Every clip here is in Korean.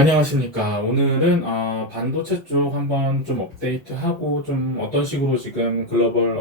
안녕하십니까. 오늘은 반도체 쪽 한번 좀 업데이트하고 좀 어떤 식으로 지금 글로벌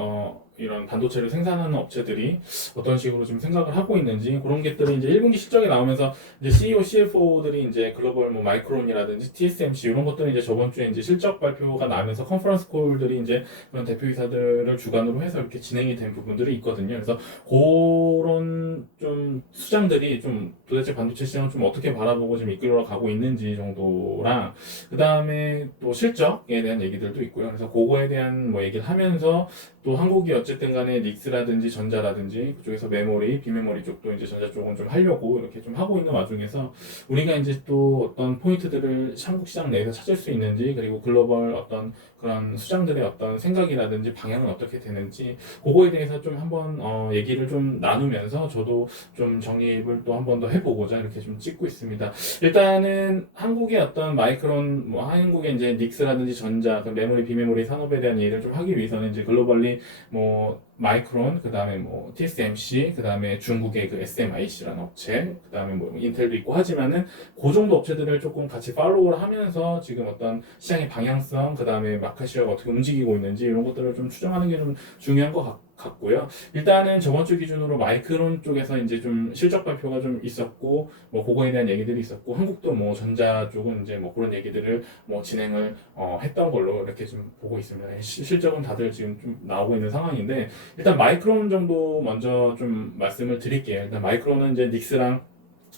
이런 반도체를 생산하는 업체들이 어떤 식으로 지금 생각을 하고 있는지 그런 것들이 이제 1분기 실적이 나오면서 이제 CEO, CFO들이 이제 글로벌 뭐 마이크론이라든지 TSMC 이런 것들은 이제 저번 주에 이제 실적 발표가 나면서 컨퍼런스 콜들이 이제 그런 대표이사들을 주관으로 해서 이렇게 진행이 된 부분들이 있거든요. 그래서 그런 좀 수장들이 좀 도대체 반도체 시장을 좀 어떻게 바라보고 지금 이끌어 가고 있는지 정도랑 그 다음에 또 실적에 대한 얘기들도 있고요. 그래서 그거에 대한 뭐 얘기를 하면서 또 한국이 어쨌든 간에 닉스라든지 전자라든지 그쪽에서 메모리, 비메모리 쪽도 이제 전자 쪽은 좀 하려고 이렇게 좀 하고 있는 와중에서 우리가 이제 또 어떤 포인트들을 한국 시장 내에서 찾을 수 있는지 그리고 글로벌 어떤 그런 수장들의 어떤 생각이라든지 방향은 어떻게 되는지 그거에 대해서 좀 한번 얘기를 좀 나누면서 저도 좀 정립을 또 한 번 더 해보고자 이렇게 좀 찍고 있습니다. 일단은 한국의 어떤 마이크론, 뭐 한국의 이제 닉스라든지 전자, 그 메모리, 비메모리 산업에 대한 얘기를 좀 하기 위해서는 이제 글로벌리 뭐 마이크론, 그 다음에 뭐 TSMC, 그 다음에 중국의 그 SMIC라는 업체, 그 다음에 뭐 인텔도 있고 하지만은 그 정도 업체들을 조금 같이 팔로우를 하면서 지금 어떤 시장의 방향성, 그 다음에 마켓 시어가 어떻게 움직이고 있는지 이런 것들을 좀 추정하는 게 좀 중요한 것 같고요. 일단은 저번 주 기준으로 마이크론 쪽에서 이제 좀 실적 발표가 좀 있었고, 뭐 그거에 대한 얘기들이 있었고, 한국도 뭐 전자 쪽은 이제 뭐 그런 얘기들을 뭐 진행을 했던 걸로 이렇게 좀 보고 있습니다. 실적은 다들 지금 좀 나오고 있는 상황인데, 일단 마이크론 정도 먼저 좀 말씀을 드릴게요. 일단 마이크론은 이제 닉스랑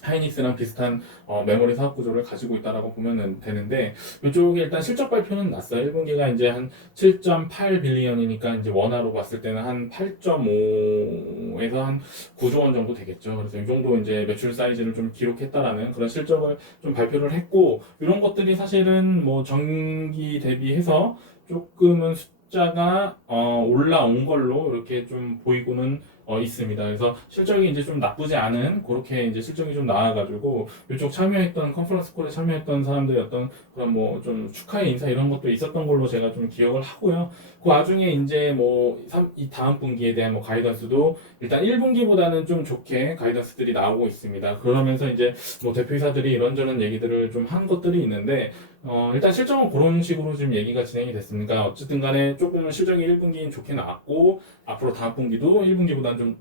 하이닉스랑 비슷한 메모리 사업 구조를 가지고 있다라고 보면 되는데 이쪽에 일단 실적 발표는 났어요. 1분기가 이제 한 7.8 빌리언이니까 이제 원화로 봤을 때는 한 8.5에서 한 9조 원 정도 되겠죠. 그래서 이 정도 이제 매출 사이즈를 좀 기록했다라는 그런 실적을 좀 발표를 했고 이런 것들이 사실은 뭐 전기 대비해서 조금은 숫자가 올라온 걸로 이렇게 좀 보이고는 있습니다. 그래서 실적이 이제 좀 나쁘지 않은 그렇게 이제 실적이 좀 나와가지고 이쪽 참여했던 컨퍼런스 콜에 참여했던 사람들의 어떤 그런 뭐 좀 축하의 인사 이런 것도 있었던 걸로 제가 좀 기억을 하고요. 그 와중에 이제 뭐 이 다음 분기에 대한 뭐 가이던스도 일단 1분기보다는 좀 좋게 가이던스들이 나오고 있습니다. 그러면서 이제 뭐 대표이사들이 이런저런 얘기들을 좀 한 것들이 있는데 일단 실적은 그런 식으로 지금 얘기가 진행이 됐습니다. 어쨌든 간에 조금 실적이 1분기는 좋게 나왔고 앞으로 다음 분기도 1분기보다는 좀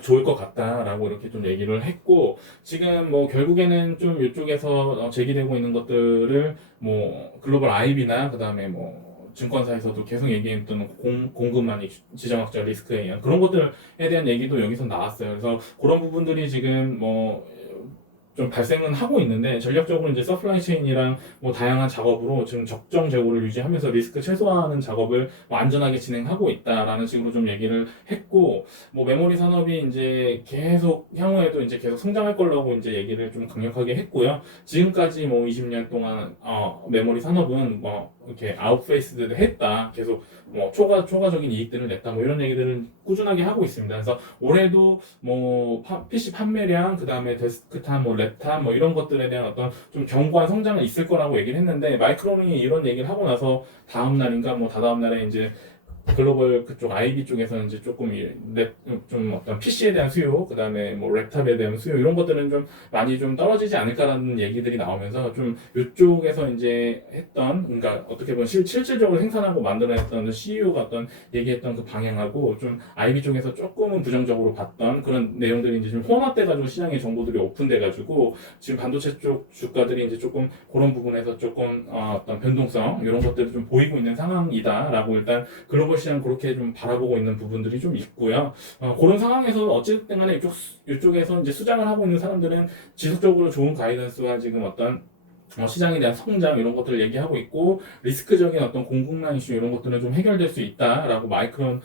좋을 것 같다라고 이렇게 좀 얘기를 했고 지금 뭐 결국에는 좀 이쪽에서 제기되고 있는 것들을 뭐 글로벌 IB나 그다음에 뭐 증권사에서도 계속 얘기했던 공급망 지정학적 리스크에 의한 그런 것들에 대한 얘기도 여기서 나왔어요. 그래서 그런 부분들이 지금 뭐 좀 발생은 하고 있는데 전략적으로 이제 서플라이 체인이랑 뭐 다양한 작업으로 지금 적정 재고를 유지하면서 리스크 최소화하는 작업을 뭐 안전하게 진행하고 있다라는 식으로 좀 얘기를 했고 뭐 메모리 산업이 이제 계속 향후에도 이제 계속 성장할 거라고 이제 얘기를 좀 강력하게 했고요. 지금까지 뭐 20년 동안 메모리 산업은 뭐 이렇게 아웃페이스드 했다. 계속 뭐 초과적인 이익들을 냈다. 뭐 이런 얘기들을 꾸준하게 하고 있습니다. 그래서 올해도 뭐 PC 판매량, 그 다음에 데스크탑, 뭐 랩탑, 뭐 이런 것들에 대한 어떤 좀 견고한 성장은 있을 거라고 얘기를 했는데 마이크론이 이런 얘기를 하고 나서 다음 날인가 뭐 다다음 날에 이제 글로벌 그쪽 IB 쪽에서는 이제 조금 좀 어떤 PC에 대한 수요, 그 다음에 뭐 랩탑에 대한 수요 이런 것들은 좀 많이 좀 떨어지지 않을까라는 얘기들이 나오면서 좀 이쪽에서 이제 했던 그러니까 어떻게 보면 실질적으로 생산하고 만들어냈던 CEO가 어떤 얘기했던 그 방향하고 좀 IB 쪽에서 조금은 부정적으로 봤던 그런 내용들이 이제 좀 혼합돼가지고 시장의 정보들이 오픈돼가지고 지금 반도체 쪽 주가들이 이제 조금 그런 부분에서 조금 어떤 변동성 이런 것들을 좀 보이고 있는 상황이다라고 일단 글로벌 시장 그렇게 좀 바라보고 있는 부분들이 좀 있고요. 그런 상황에서 어쨌든 간에 이쪽에서 이제 수장을 하고 있는 사람들은 지속적으로 좋은 가이던스와 지금 어떤 시장에 대한 성장 이런 것들을 얘기하고 있고 리스크적인 어떤 공급망 이슈 이런 것들은 좀 해결될 수 있다라고 마이크론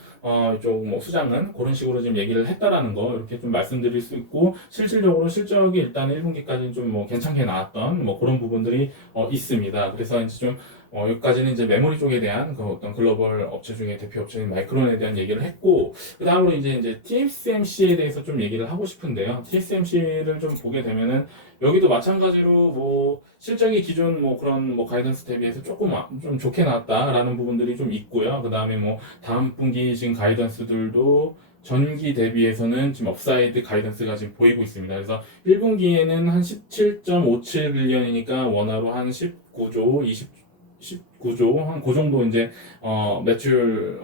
이쪽 뭐 수장은 그런 식으로 지금 얘기를 했다라는 거 이렇게 좀 말씀드릴 수 있고 실질적으로 실적이 일단 1분기까지는 좀 뭐 괜찮게 나왔던 뭐 그런 부분들이 있습니다. 그래서 이제 좀 여기까지는 이제 메모리 쪽에 대한 그 어떤 글로벌 업체 중에 대표 업체인 마이크론에 대한 얘기를 했고 그 다음으로 이제 TSMC에 대해서 좀 얘기를 하고 싶은데요. TSMC를 좀 보게 되면은 여기도 마찬가지로 뭐 실적이 기존 뭐 그런 뭐 가이던스 대비해서 조금 좀 좋게 나왔다라는 부분들이 좀 있고요. 그 다음에 뭐 다음 분기 지금 가이던스들도 전기 대비해서는 지금 업사이드 가이던스가 지금 보이고 있습니다. 그래서 1분기에는 한 17.57빌리언이니까 원화로 한 19조, 19조 한 그 정도 이제 매출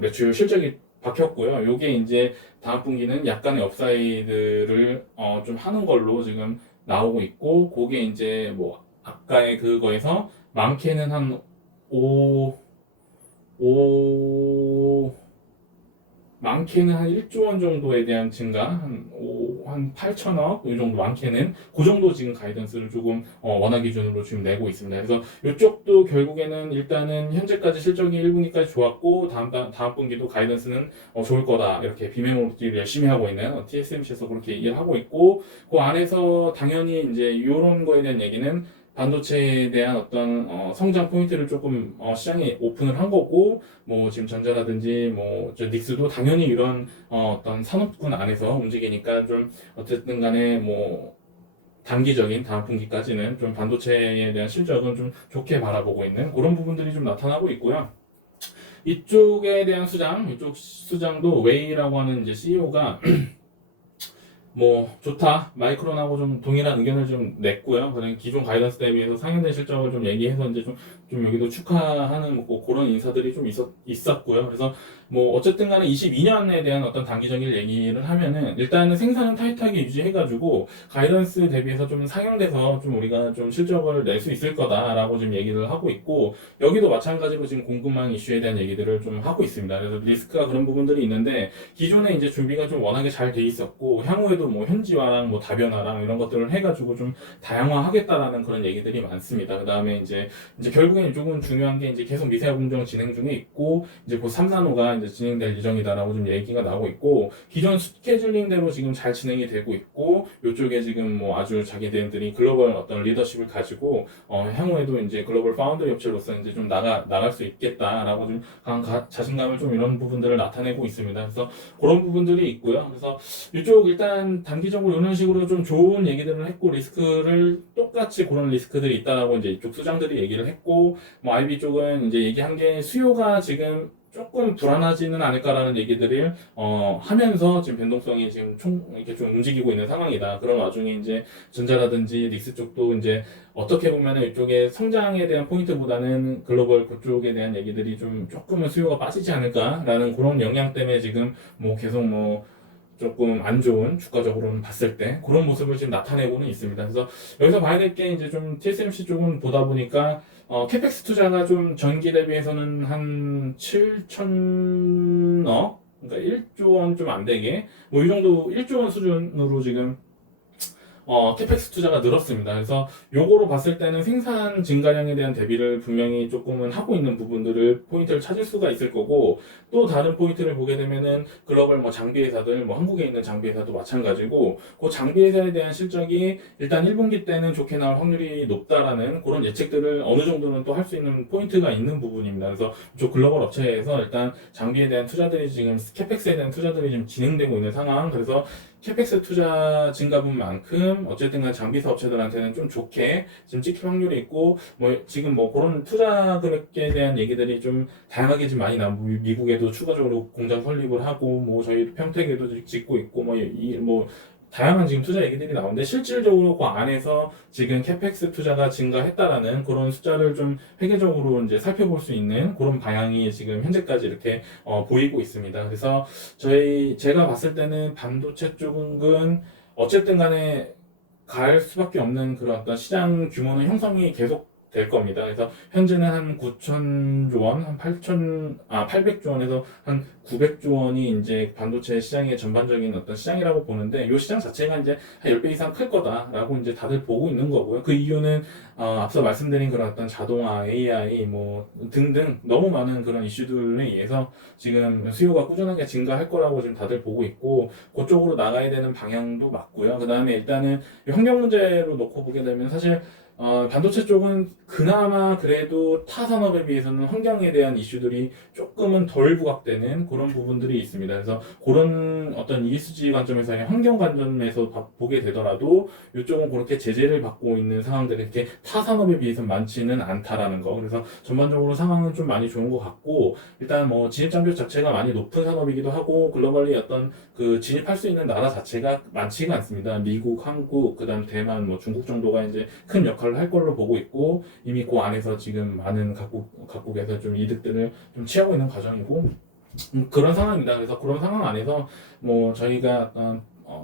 매출 실적이 박혔고요. 요게 이제 다음 분기는 약간의 업사이드를 좀 하는 걸로 지금 나오고 있고, 그게 이제 뭐 아까의 그거에서 많게는 한 5 많게는 한 1조 원 정도에 대한 증가, 한 8천억, 이 정도 많게는, 그 정도 지금 가이던스를 조금, 원화 기준으로 지금 내고 있습니다. 그래서 이쪽도 결국에는 일단은 현재까지 실적이 1분기까지 좋았고, 다음 분기도 가이던스는 좋을 거다. 이렇게 비매몰입을 열심히 하고 있는 TSMC에서 그렇게 얘기를 하고 있고, 그 안에서 당연히 이제 이런 거에 대한 얘기는 반도체에 대한 어떤 성장 포인트를 조금 시장에 오픈을 한 거고, 뭐 지금 전자라든지 뭐 저 닉스도 당연히 이런 어떤 산업군 안에서 움직이니까 좀 어쨌든 간에 뭐 단기적인 다음 분기까지는 좀 반도체에 대한 실적은 좀 좋게 바라보고 있는 그런 부분들이 좀 나타나고 있고요. 이쪽에 대한 이쪽 수장도 웨이라고 하는 이제 CEO가 뭐 좋다, 마이크론하고 좀 동일한 의견을 좀 냈고요. 그다음에 기존 가이던스 대비해서 상향된 실적을 좀 얘기해서 이제 좀 여기도 축하하는 뭐 그런 인사들이 좀 있었고요. 그래서 뭐 어쨌든 간에 22년에 대한 어떤 단기적인 얘기를 하면은 일단은 생산은 타이트하게 유지해가지고 가이던스 대비해서 좀 상향돼서 좀 우리가 좀 실적을 낼 수 있을 거다라고 지금 얘기를 하고 있고, 여기도 마찬가지로 지금 공급망 이슈에 대한 얘기들을 좀 하고 있습니다. 그래서 리스크가 그런 부분들이 있는데, 기존에 이제 준비가 좀 워낙에 잘 돼 있었고, 향후에도 뭐 현지화랑 뭐 다변화랑 이런 것들을 해가지고 좀 다양화하겠다라는 그런 얘기들이 많습니다. 그 다음에 이제 결국엔 조금 중요한 게 이제 계속 미세화 공정 진행 중에 있고, 이제 곧 3나노가 이제 진행될 예정이다라고 좀 얘기가 나오고 있고, 기존 스케줄링대로 지금 잘 진행이 되고 있고, 이쪽에 지금 뭐 아주 자기들이 글로벌 어떤 리더십을 가지고 향후에도 이제 글로벌 파운드리 업체로서 이제 좀 나갈 수 있겠다라고 좀 강한 자신감을 좀 이런 부분들을 나타내고 있습니다. 그래서 그런 부분들이 있고요. 그래서 이쪽 일단 단기적으로 이런 식으로 좀 좋은 얘기들을 했고, 리스크를 똑같이 그런 리스크들이 있다라고 이제 이쪽 수장들이 얘기를 했고, 뭐 IB 쪽은 이제 얘기한 게 수요가 지금 조금 불안하지는 않을까라는 얘기들을 하면서 지금 변동성이 지금 이렇게 좀 움직이고 있는 상황이다. 그런 와중에 이제 전자라든지 닉스 쪽도 이제 어떻게 보면은 이쪽에 성장에 대한 포인트보다는 글로벌 그쪽에 대한 얘기들이 좀 조금은 수요가 빠지지 않을까라는 그런 영향 때문에 지금 뭐 계속 뭐 조금 안 좋은 주가적으로는 봤을 때 그런 모습을 지금 나타내고는 있습니다. 그래서 여기서 봐야 될 게 이제 좀 TSMC 쪽은 보다 보니까 캐펙스 투자가 좀 전기 대비해서는 한 7천억, 그러니까 1조 원 좀 안 되게 뭐 이 정도 1조 원 수준으로 지금 캐펙스 투자가 늘었습니다. 그래서 요거로 봤을 때는 생산 증가량에 대한 대비를 분명히 조금은 하고 있는 부분들을 포인트를 찾을 수가 있을 거고, 또 다른 포인트를 보게 되면은 글로벌 뭐 장비 회사들, 뭐 한국에 있는 장비 회사도 마찬가지고, 그 장비 회사에 대한 실적이 일단 1분기 때는 좋게 나올 확률이 높다라는 그런 예측들을 어느 정도는 또 할 수 있는 포인트가 있는 부분입니다. 그래서 저 글로벌 업체에서 일단 장비에 대한 투자들이 지금 캐펙스에 대한 투자들이 지금 진행되고 있는 상황. 그래서 캐펙스 투자 증가분만큼 어쨌든 간 장비사 업체들한테는 좀 좋게 지금 찍힐 확률이 있고, 뭐 지금 뭐 그런 투자 금액에 대한 얘기들이 좀 다양하게 지금 많이 나오고, 미국에도 추가적으로 공장 설립을 하고, 뭐 저희 평택에도 짓고 있고, 뭐 다양한 지금 투자 얘기들이 나오는데, 실질적으로 그 안에서 지금 캐펙스 투자가 증가했다라는 그런 숫자를 좀 회계적으로 이제 살펴볼 수 있는 그런 방향이 지금 현재까지 이렇게 보이고 있습니다. 그래서 제가 봤을 때는 반도체 쪽은 어쨌든 간에 갈 수밖에 없는 그런 어떤 시장 규모는 형성이 계속 될 겁니다. 그래서 현재는 한 9천조 원, 한 800조 원에서 한 900조 원이 이제 반도체 시장의 전반적인 어떤 시장이라고 보는데, 이 시장 자체가 이제 한 10배 이상 클 거다라고 이제 다들 보고 있는 거고요. 그 이유는 앞서 말씀드린 그런 어떤 자동화, AI 뭐 등등 너무 많은 그런 이슈들에 의해서 지금 수요가 꾸준하게 증가할 거라고 지금 다들 보고 있고, 그쪽으로 나가야 되는 방향도 맞고요. 그 다음에 일단은 환경 문제로 놓고 보게 되면 사실 반도체 쪽은 그나마 그래도 타 산업에 비해서는 환경에 대한 이슈들이 조금은 덜 부각되는 그런 부분들이 있습니다. 그래서 그런 어떤 ESG 관점에서의 환경 관점에서 보게 되더라도 이쪽은 그렇게 제재를 받고 있는 상황들이 이렇게 타 산업에 비해서 많지는 않다라는 거. 그래서 전반적으로 상황은 좀 많이 좋은 것 같고, 일단 뭐 진입 장벽 자체가 많이 높은 산업이기도 하고, 글로벌리 어떤 그 진입할 수 있는 나라 자체가 많지가 않습니다. 미국, 한국, 그다음 대만, 뭐 중국 정도가 이제 큰 역할을 할 걸로 보고 있고, 이미 그 안에서 지금 많은 각국에서 좀 이득들을 좀 취하고 있는 과정이고, 그런 상황입니다. 그래서 그런 상황 안에서 뭐 저희가 어떤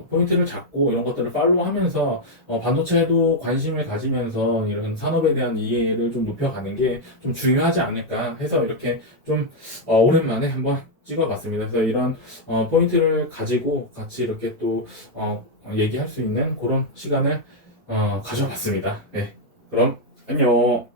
포인트를 잡고 이런 것들을 팔로우하면서 반도체에도 관심을 가지면서 이런 산업에 대한 이해를 좀 높여가는 게 좀 중요하지 않을까 해서 이렇게 좀 오랜만에 한번 찍어봤습니다. 그래서 이런 포인트를 가지고 같이 이렇게 또 얘기할 수 있는 그런 시간을 가져봤습니다. 네, 그럼 안녕.